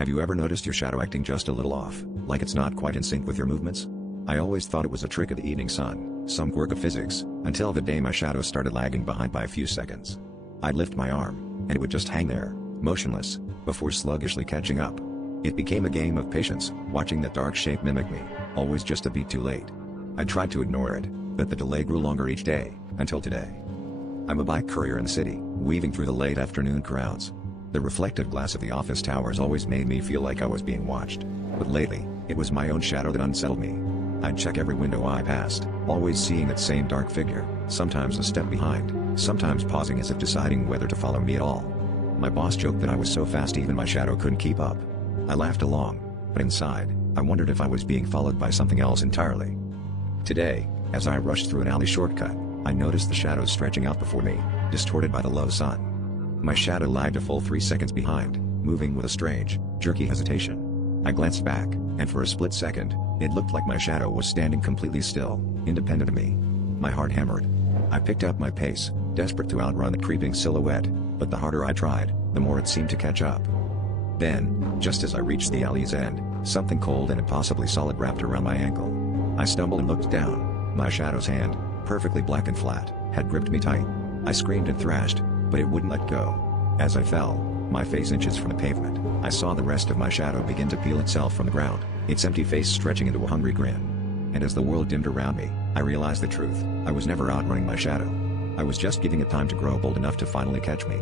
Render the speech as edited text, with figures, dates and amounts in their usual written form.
Have you ever noticed your shadow acting just a little off, like it's not quite in sync with your movements? I always thought it was a trick of the evening sun, some quirk of physics, until the day my shadow started lagging behind by a few seconds. I'd lift my arm, and it would just hang there, motionless, before sluggishly catching up. It became a game of patience, watching that dark shape mimic me, always just a beat too late. I tried to ignore it, but the delay grew longer each day, until today. I'm a bike courier in the city, weaving through the late afternoon crowds. The reflective glass of the office towers always made me feel like I was being watched. But lately, it was my own shadow that unsettled me. I'd check every window I passed, always seeing that same dark figure, sometimes a step behind, sometimes pausing as if deciding whether to follow me at all. My boss joked that I was so fast even my shadow couldn't keep up. I laughed along, but inside, I wondered if I was being followed by something else entirely. Today, as I rushed through an alley shortcut, I noticed the shadows stretching out before me, distorted by the low sun. My shadow lagged a full 3 seconds behind, moving with a strange, jerky hesitation. I glanced back, and for a split second, it looked like my shadow was standing completely still, independent of me. My heart hammered. I picked up my pace, desperate to outrun the creeping silhouette, but the harder I tried, the more it seemed to catch up. Then, just as I reached the alley's end, something cold and impossibly solid wrapped around my ankle. I stumbled and looked down. My shadow's hand, perfectly black and flat, had gripped me tight. I screamed and thrashed, but it wouldn't let go. As I fell, my face inches from the pavement, I saw the rest of my shadow begin to peel itself from the ground, its empty face stretching into a hungry grin. And as the world dimmed around me, I realized the truth. I was never outrunning my shadow. I was just giving it time to grow bold enough to finally catch me.